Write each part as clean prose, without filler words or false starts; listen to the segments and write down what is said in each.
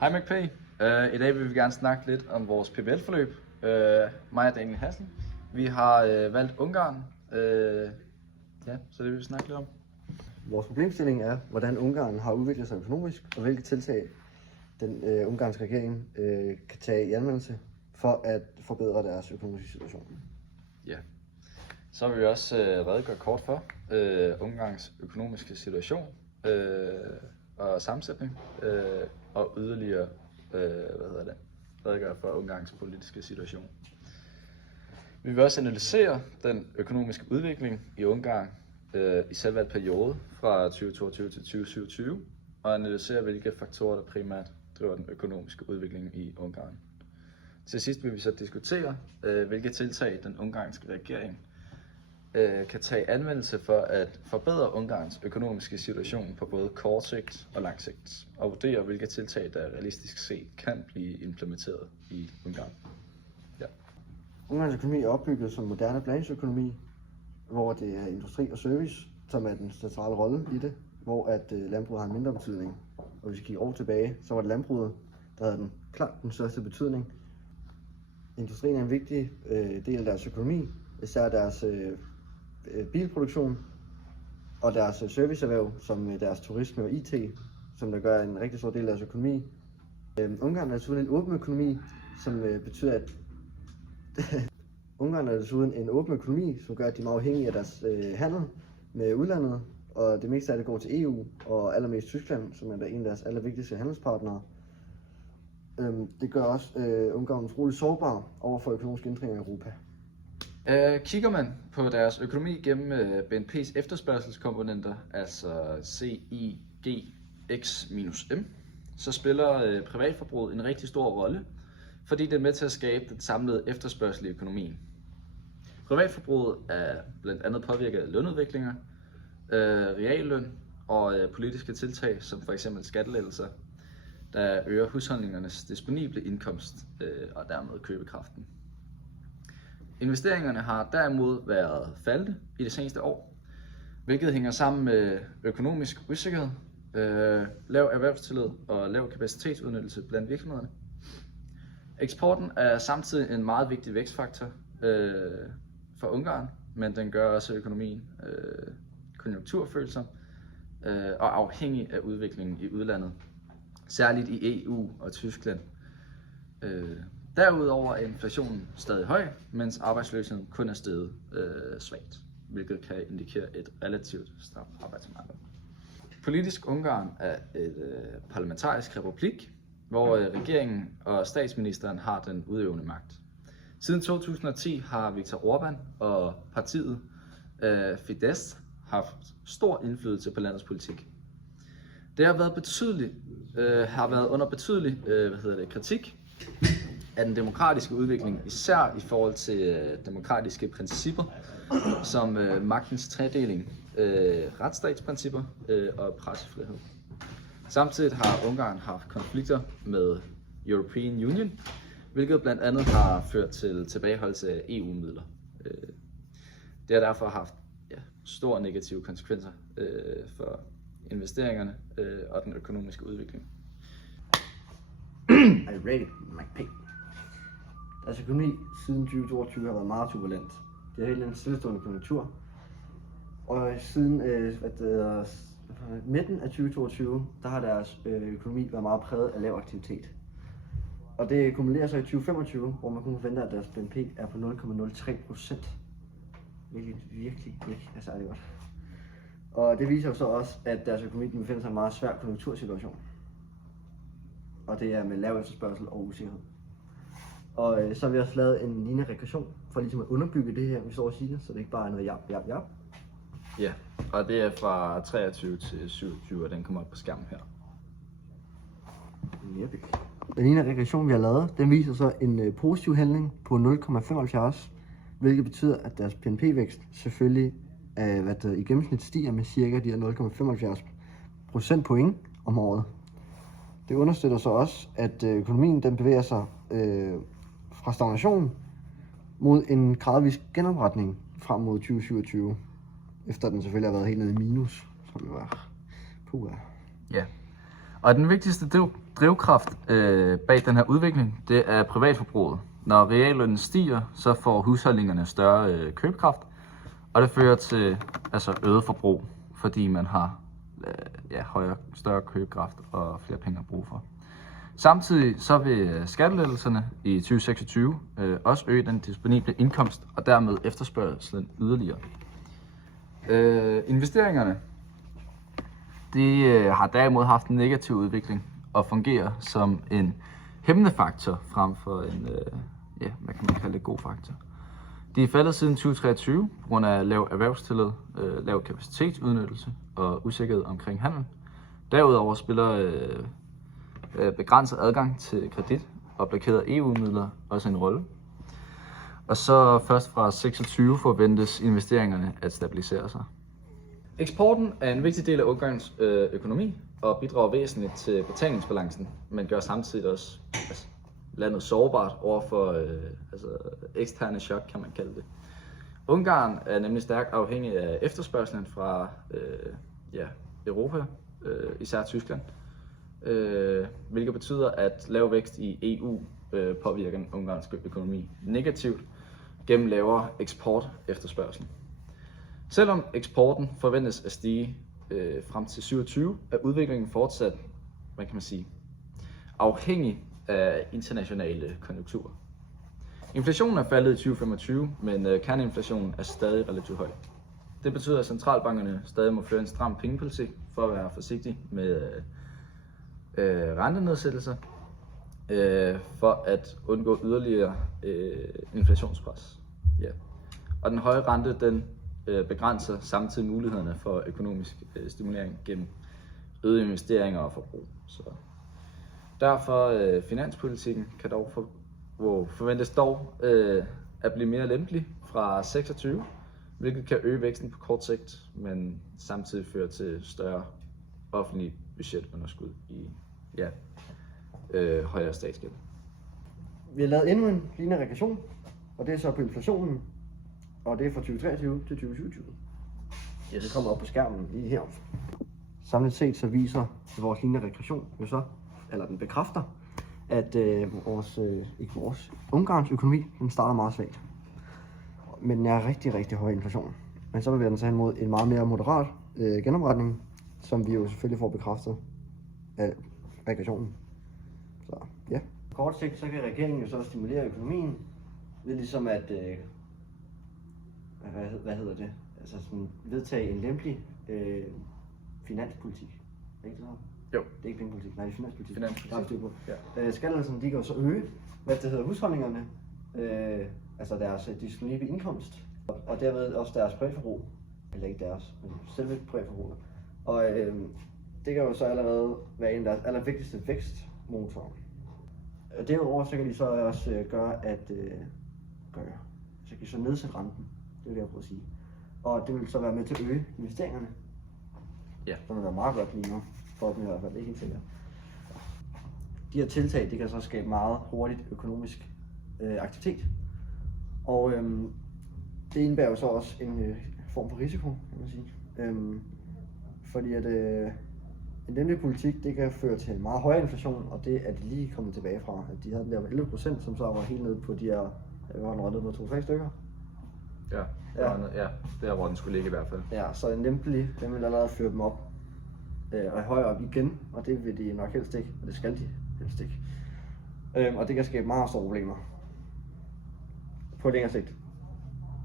Hej McP. I dag vil vi gerne snakke lidt om vores PBL-forløb. Mig og Daniel Hassel. Vi har valgt Ungarn. Så det vil vi snakke lidt om. Vores problemstilling er, hvordan Ungarn har udviklet sig økonomisk, og hvilke tiltag den ungarske regering kan tage i anvendelse for at forbedre deres økonomiske situation. Ja. Så vil vi også redegøre kort for Ungarns økonomiske situation og sammensætning og yderligere redegøre for Ungarns politiske situation. Vi vil også analysere den økonomiske udvikling i Ungarn i selvvalgt periode fra 2022 til 2027 og analysere, hvilke faktorer, der primært driver den økonomiske udvikling i Ungarn. Til sidst vil vi så diskutere, hvilke tiltag den ungarske regering kan tage anvendelse for at forbedre Ungarns økonomiske situation på både kort sigt og lang sigt, og vurdere, hvilke tiltag, der realistisk set kan blive implementeret i Ungarn. Ja. Ungarns økonomi er opbygget som moderne blandingsøkonomi, hvor det er industri og service, som er den centrale rolle i det, hvor at landbruget har en mindre betydning. Og hvis vi kigger år tilbage, så var det landbruget, der havde klart den største betydning. Industrien er en vigtig del af deres økonomi, især deres bilproduktion og deres serviceerhverv, som deres turisme og IT, som der gør en rigtig stor del af deres økonomi. Ungarn er desuden en åben økonomi, som betyder, at Ungarn er desuden en åben økonomi, som gør, at de er meget afhængige af deres handel med udlandet, og det meste af det går til EU og allermest Tyskland, som er en af deres allervigtigste handelspartnere. Det gør også Ungarn utrolig sårbar over for økonomiske ændringer i Europa. Kigger man på deres økonomi gennem BNP's efterspørgselskomponenter, altså CIGX-M, så spiller privatforbruget en rigtig stor rolle, fordi det er med til at skabe den samlede efterspørgsel i økonomien. Privatforbruget er blandt andet påvirket af lønudviklinger, realløn og politiske tiltag, som f.eks. skattelettelser, der øger husholdningernes disponible indkomst og dermed købekraften. Investeringerne har derimod været faldende i det seneste år, hvilket hænger sammen med økonomisk usikkerhed, lav erhvervstillid og lav kapacitetsudnyttelse blandt virksomhederne. Eksporten er samtidig en meget vigtig vækstfaktor for Ungarn, men den gør også økonomien konjunkturfølsom og afhængig af udviklingen i udlandet, særligt i EU og Tyskland. Derudover er inflationen stadig høj, mens arbejdsløsheden kun er steget svagt, hvilket kan indikere et relativt stramt arbejdsmarked. Politisk Ungarn er et parlamentarisk republik, hvor regeringen og statsministeren har den udøvende magt. Siden 2010 har Viktor Orbán og partiet Fidesz haft stor indflydelse på landets politik. Det har været under betydelig kritik af den demokratiske udvikling, især i forhold til demokratiske principper, som magtens tredeling, retsstatsprincipper og pressefrihed. Samtidig har Ungarn haft konflikter med European Union, hvilket blandt andet har ført til tilbageholdelse af EU-midler. Det har derfor haft store negative konsekvenser for investeringerne og den økonomiske udvikling. Are you ready, McP? Deres økonomi siden 2022 har været meget turbulent. Det har helt en stillestående konjunktur. Og siden midten af 2022, der har deres økonomi været meget præget af lav aktivitet. Og det kumulerer sig i 2025, hvor man kunne forvente, at deres BNP er på 0,03%. Hvilket virkelig ikke er særlig godt. Og det viser jo så også, at deres økonomi befinder sig i en meget svær konjunktursituation. Og det er med lav efterspørgsel og usikkerhed. Og så har vi også lavet en lignende regression, for ligesom at underbygge det her, vi står og siger, så det ikke bare er noget jap. Ja, og det er fra 23 til 27, og den kommer op på skærmen her. Den lignende regression, vi har lavet, den viser så en positiv handling på 0,75, hvilket betyder, at deres BNP-vækst selvfølgelig i gennemsnit stiger med cirka de her 0,75 procentpoint om året. Det understøtter så også, at økonomien den bevæger sig fra stagnation mod en gradvis genopretning frem mod 2027, efter den selvfølgelig har været helt nede i minus, som det var. Ja, Og den vigtigste drivkraft bag den her udvikling, det er privatforbruget. Når reallønnen stiger, så får husholdningerne større købekraft, og det fører til øget forbrug, fordi man har større købekraft og flere penge at bruge for. Samtidig så vil skattelettelserne i 2026 også øge den disponible indkomst og dermed efterspørgselen yderligere. Investeringerne har derimod haft en negativ udvikling og fungerer som en hæmmende faktor frem for en hvad kan man kalde det, god faktor. De er faldet siden 2023 på grund af lav erhvervstillid, lav kapacitetsudnyttelse og usikkerhed omkring handel. Derudover spiller begrænset adgang til kredit og blokerede EU-midler også en rolle. Og så først fra 26 forventes investeringerne at stabilisere sig. Eksporten er en vigtig del af Ungarns økonomi og bidrager væsentligt til betalingsbalancen, men gør samtidig også landet sårbart overfor eksterne chok, kan man kalde det. Ungarn er nemlig stærkt afhængig af efterspørgslen fra Europa, især Tyskland, hvilket betyder, at lav vækst i EU påvirker den ungarske økonomi negativt gennem lavere eksport efterspørgsel. Selvom eksporten forventes at stige frem til 27, er udviklingen fortsat, hvad kan man sige, afhængig af internationale konjunkturer. Inflationen er faldet i 2025, men kerneinflationen er stadig relativt høj. Det betyder, at centralbankerne stadig må føre en stram pengepolitik for at være forsigtig med rentenedsættelser, for at undgå yderligere inflationspres. Ja. Og den høje rente, den begrænser samtidig mulighederne for økonomisk stimulering gennem øgede investeringer og forbrug. Så derfor finanspolitikken kan dog forventes at blive mere lempelig fra 26, hvilket kan øge væksten på kort sigt, men samtidig føre til større offentlig budgetunderskud i højere statsgæld. Vi har lavet endnu en lignende regression, og det er så på inflationen, og det er fra 2023 til 2027. Yes. Det kommer op på skærmen lige her. Samlet set så viser vores lignende regression jo så, eller den bekræfter, at vores Ungarns økonomi, den starter meget svagt. Men den er rigtig, rigtig høj inflation. Men så bevæger den sig hen mod en meget mere moderat genopretning, som vi jo selvfølgelig får bekræftet af regressionen. Så ja. På kort sigt, så kan regeringen jo så stimulere økonomien ved ligesom at, hvad hedder det? Altså sådan vedtage en lempelig finanspolitik. Er det ikke det? Jo. Det er ikke pengepolitik, nej, det er finanspolitik. Finanspolitik. Ja. Skattelettelserne, de kan jo så øge, husholdningerne, altså deres disponible indkomst, og derved også deres privatforbrug, eller ikke deres, men selve privatforbruget. Og det kan jo så allerede være en af deres allervigtigste vækstmotorer. Derudover så kan de så også så kan de så nedsætte renten, det vil jeg prøve at sige. Og det vil så være med til at øge investeringerne. Ja. Så vil være meget godt lige nu, for dem i hvert fald, det er helt sikkert. De her tiltag, det kan så skabe meget hurtigt økonomisk aktivitet. Og det indebærer jo så også en form for risiko, kan man sige. Fordi at en lempelig politik, det kan føre til en meget højere inflation, og det er de lige kommet tilbage fra. At de havde den der 11%, som så var helt nede på de her, var den nede på 2-3 stykker. Ja, det er hvor den skulle ligge i hvert fald. Ja, så en lempelig, den vil allerede føre dem op og højere op igen, og det vil de nok helst ikke, og det skal de helst ikke. Og det kan skabe meget store problemer på længere sigt.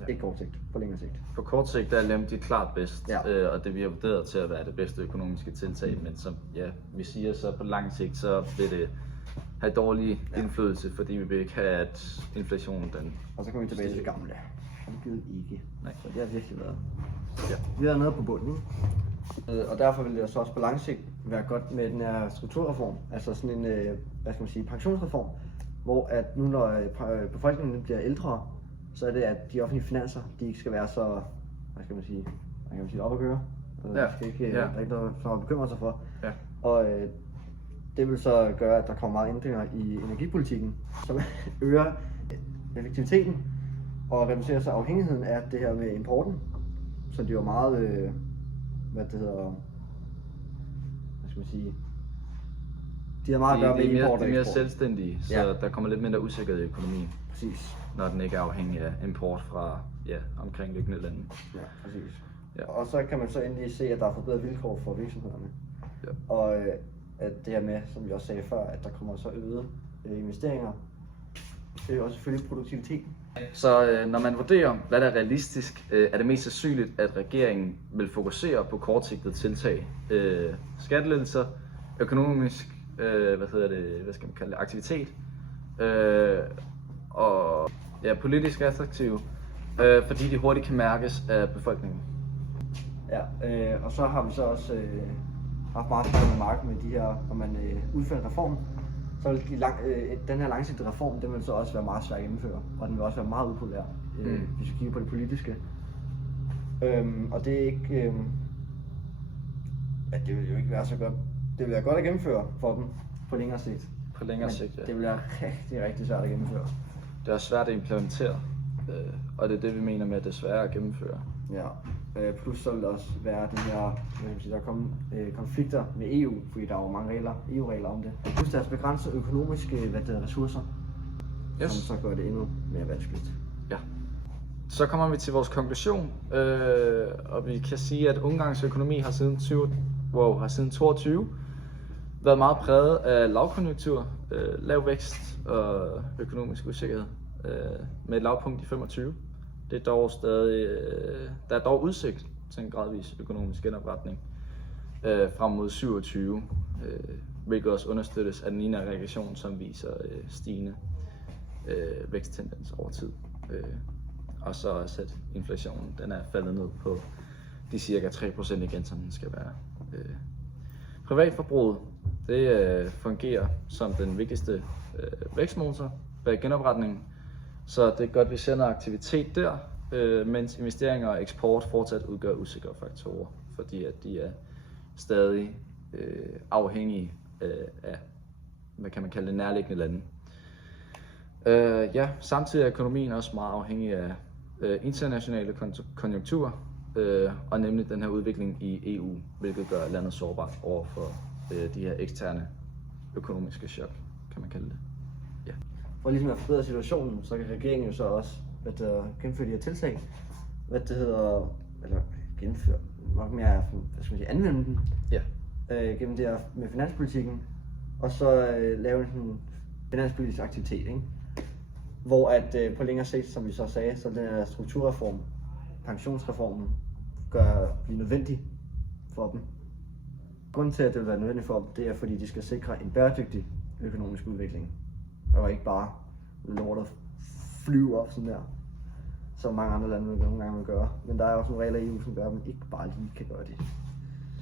Ja. Ikke kort sigt, på længere sigt. På kort sigt er lempe klart bedst, og det bliver vurderet til at være det bedste økonomiske tiltag, men som vi siger, så på lang sigt, så vil det have dårlig indflydelse, fordi vi vil ikke have, at inflationen den... Og så kommer vi tilbage til det gamle. Det gider ikke. Nej. Så det har virkelig været... Ja. Vi er nede på bunden, ikke? Og derfor vil det så også på lang sigt være godt med den her strukturreform, altså sådan en, pensionsreform, hvor at nu når befolkningen bliver ældre, så er det, at de offentlige finanser, de ikke skal være så, op at køre. Der skal ikke, der er ikke noget at bekymre sig for. Ja. Og det vil så gøre, at der kommer meget ændringer i energipolitikken, som øger effektiviteten og reducerer så afhængigheden af det her med importen. Så det er jo meget, De har meget at gøre med import og de er mere eksport. selvstændige, så der kommer lidt mindre usikkerhed i økonomien, Præcis. når den ikke er afhængig af import fra omkringliggende lande. Ja, præcis. Ja. Og så kan man så endelig se, at der er forbedret vilkår for virksomhederne. Ja. Og at det her med, som jeg også sagde før, at der kommer så øgede investeringer, og selvfølgelig produktivitet. Så når man vurderer, hvad der er realistisk, er det mest sandsynligt, at regeringen vil fokusere på kortsigtede tiltag. Skattelettelser, økonomisk, aktivitet, og politisk attraktive, fordi de hurtigt kan mærkes af befolkningen. Ja, og så har vi så også haft meget svært med markedet med de her, når man udfører en reform, så vil den her langsigtede reform, den vil så også være meget svær at gennemføre, og den vil også være meget upopulær, hvis vi kigger på det politiske. Og det er ikke, det vil jo ikke være så godt. Det vil være godt at gennemføre for dem på længere sigt. På længere sigt, ja. Det vil være rigtig svært at gennemføre. Det er også svært at implementere, og det er det, vi mener med, at det er svært at gennemføre. Ja, plus så vil der også være den her, der kommer konflikter med EU, fordi der er jo mange EU-regler om det. Plus deres begrænsede økonomiske ressourcer, som så gør det endnu mere vanskeligt. Ja. Så kommer vi til vores konklusion, og vi kan sige, at Ungarns økonomi har siden 2022 været meget præget af lavkonjunktur, lav vækst og økonomisk usikkerhed, med et lavpunkt i 25. Det er dog stadig, der er dog udsigt til en gradvis økonomisk genopretning frem mod 27, hvilket også understøttes af den ene regression, som viser stigende væksttendens over tid. Og så også at inflationen den er faldet ned på de cirka 3% igen, som den skal være. Privatforbruget det fungerer som den vigtigste vækstmotor bag genopretningen, så det er godt, at vi ser noget aktivitet der, mens investeringer og eksport fortsat udgør usikre faktorer, fordi at de er stadig afhængige af, hvad kan man kalde det, nærliggende lande. Samtidig er økonomien også meget afhængig af internationale konjunkturer, og nemlig den her udvikling i EU, hvilket gør landet sårbart over for de her eksterne økonomiske chok, kan man kalde det. Ja. For ligesom at forbedre situationen, så kan regeringen jo så også gennemføre de her tiltag, gennemføre, nok mere, anvende den, gennem det her med finanspolitikken, og så lave en finanspolitisk aktivitet, ikke? Hvor at på længere sigt, som vi så sagde, så den her strukturreform, pensionsreformen, bliver nødvendig for dem. Grunden til, at det vil være nødvendigt for dem, det er, fordi de skal sikre en bæredygtig økonomisk udvikling, og ikke bare lortet flyve op sådan der, som mange andre lande nogle gange vil gøre. Men der er også nogle regler i EU, som gør, at man ikke bare lige kan gøre det.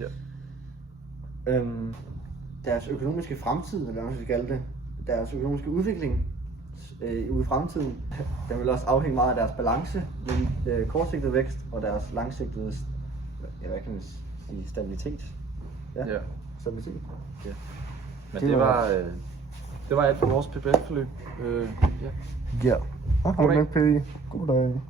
Ja. Deres økonomiske fremtid, eller hvad man skal kalde det, deres økonomiske udvikling ude i fremtiden, den vil også afhænge meget af deres balance mellem kortsigtet vækst og deres langsigtede stabilitet. Ja. Stabilitet. Ja. Men det var alt for vores PPL-forløb. Ja. God dag.